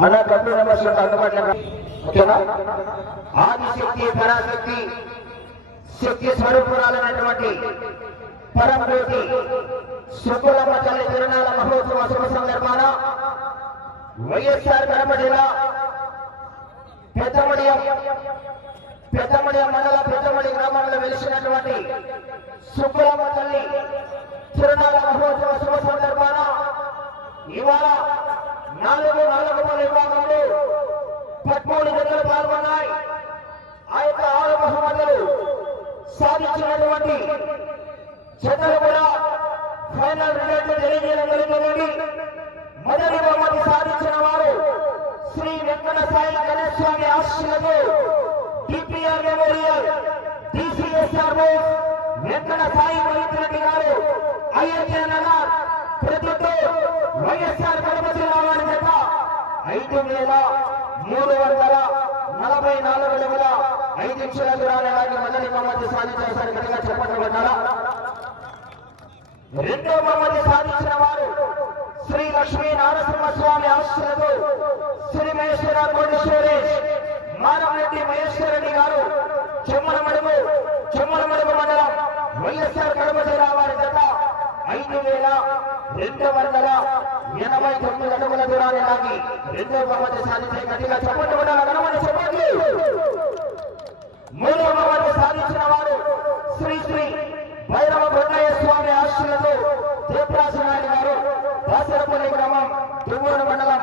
మన డబ్బు నెంబర్స్ అందుబాటులో ఓకేనా? ఆదిశక్తి పరాశక్తి శక్తి స్వరూపురాలైనటువంటి పరంజ్యోతి శుకులమ్మ తల్లి తిరునాల మహోత్సవ శుభ సందర్భాన వైఎస్ఆర్ కడప జిల్లా పెద్దమడియం పెద్దమడియం మండల పెద్దమడి గ్రామంలో వెలిసినటువంటి శుకులమ్మ తల్లి తిరునాల మహోత్సవ శుభ సందర్భాన ఇవాళ నాలుగు నాలుగు మూడు విభాగంలో పదమూడు జతలు పాల్గొన్నాయి ఆ యొక్క ఆరు బహుమతులు సాధించినటువంటి జతలు కూడా ఫైనల్ రిజల్ట్ తెలియజేయడం జరుగుతుంది మొదటి బహుమతి సాధించిన వారు శ్రీ వెంకట సాయి గణేష్ స్వామి ఆశీస్సులతో DPR memorial DCSR Venkata Sai మహిళ రెడ్డి గారు అయోధ్య నగర్ ప్రతితో వైఎస్ఆర్ కడప జిల్లా వారి చేత ఐదు వేల మూడు వందల నలభై నాలుగు ఐదు నిమిషాలు దూరాన్ని అలాగే మొదటి బహుమతి సాధించాల్సిన విధంగా చెప్పండి కొట్టారా రెండో బహుమతి సాధించిన వారు శ్రీ లక్ష్మీ నారసింహస్వామి ఆశీస్సులతో శ్రీ మహేశ్వర కోటేశ్వరేష్ మానవరెడ్డి మహేశ్వర రెడ్డి గారు చెమ్మలమడుగు చెమ్మలమడుగు మండలం వైఎస్ఆర్ కడప జిల్లా వారి జత ఐదు వేల రెండు వందల ఎనభై తొమ్మిది అడుగుల దూరాన్ని లాగి రెండో బహుమతి సాధించే గట్టిగా చెప్పండి ఉండాలి చెప్పండి మూడో బహుమతి సాధించిన వారు శ్రీ శ్రీ భైరవ బొన్నయ్య స్వామి ఆశీస్సులతో దేవరాజు నాయుడు గారు దాసరపల్లి గ్రామం దువ్వూరు మండలం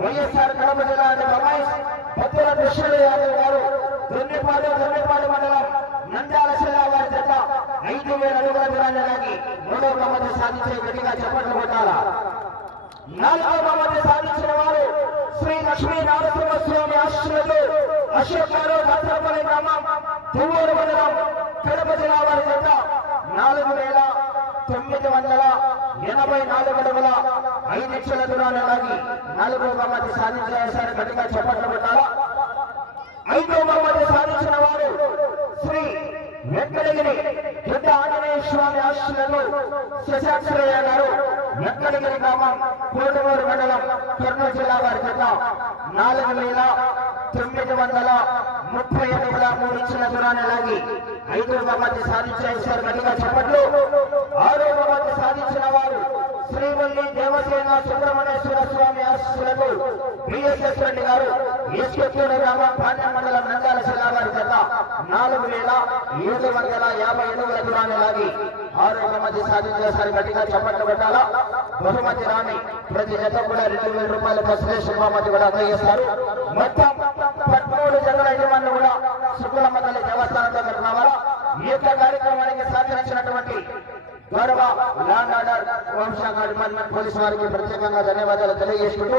వైఎస్ఆర్ కడప జిల్లా రమేష్ భద్ర కృష్ణుడు యాదవ్ గారు దొన్నిపాడు దొన్నిపాడు మండలం నంద్యాల జిల్లా వారి జత ఐదు వేల అడుగుల దూరాన్ని లాగి మూడో బహుమతి సాధించే గట్టిగా చెప్పట్లు కొట్టాలా? నాలుగవ బహుమతి సాధించిన వారు శ్రీ లక్ష్మీ నరసింహ స్వామి ఆశీస్సులతో అశోక్ గారు భద్రపల్లి గ్రామం తువ్వూరు మండలం కడప జిల్లా వారి వద్ద నాలుగు వేల తొమ్మిది వందల ఎనభై నాలుగు అడుగుల ఐదు నిమిషాల దూరాన్ని లాగి నాలుగో బహుమతి సాధించేసారి గట్టిగా చెప్పట్లు ఐదో బహుమతి సాధించిన వారు శ్రీ వెంకటగిరి యుద్ధ ఆంజనేయ స్వామి ఆశ్రయంలో శశాక్షరయ్య గారు వెంకటగిరి గ్రామం కోటమూరు మండలం కర్నూలు జిల్లా వారి చేత నాలుగు వేల తొమ్మిది వందల ముప్పై ఎనిమిది మూడు ఇచ్చిన దూరాన్ని లాగి ఐదో బహుమతి సాధించేసారు గట్టిగా చెప్పట్లు. ఆరో బహుమతి సాధించిన వారు శ్రీవల్లి దేవసేన సుబ్రహ్మణ్యేశ్వర స్వామి ఆశీస్సులకు బిఎస్ఎస్ రెడ్డి గారు ఎస్కెత్తూరు గ్రామం పాండ్య మండలం నంద్యాల జిల్లా వారి జత నాలుగు వేల ఏడు వందల యాభై ఎనిమిది దూరాన్ని లాగి ఆరు బహుమతి సాధించేసరి గట్టిగా చెప్పట్లు పెట్టాలా? బహుమతి రాని ప్రతి జత కూడా రెండు వేల రూపాయల పసిలేషన్ బహుమతి కూడా అందజేస్తారు. మొత్తం పదమూడు యజమానులు కూడా శుక్లమ్మ తల్లి దేవస్థానం దగ్గర రావాలా ఈ యొక్క కార్యక్రమానికి సహకరించినటువంటి గౌరవ ల్యాండ్ ఆర్డర్ హోంశాఖ డిపార్ట్మెంట్ పోలీసు వారికి ప్రత్యేకంగా ధన్యవాదాలు తెలియజేసుకుంటూ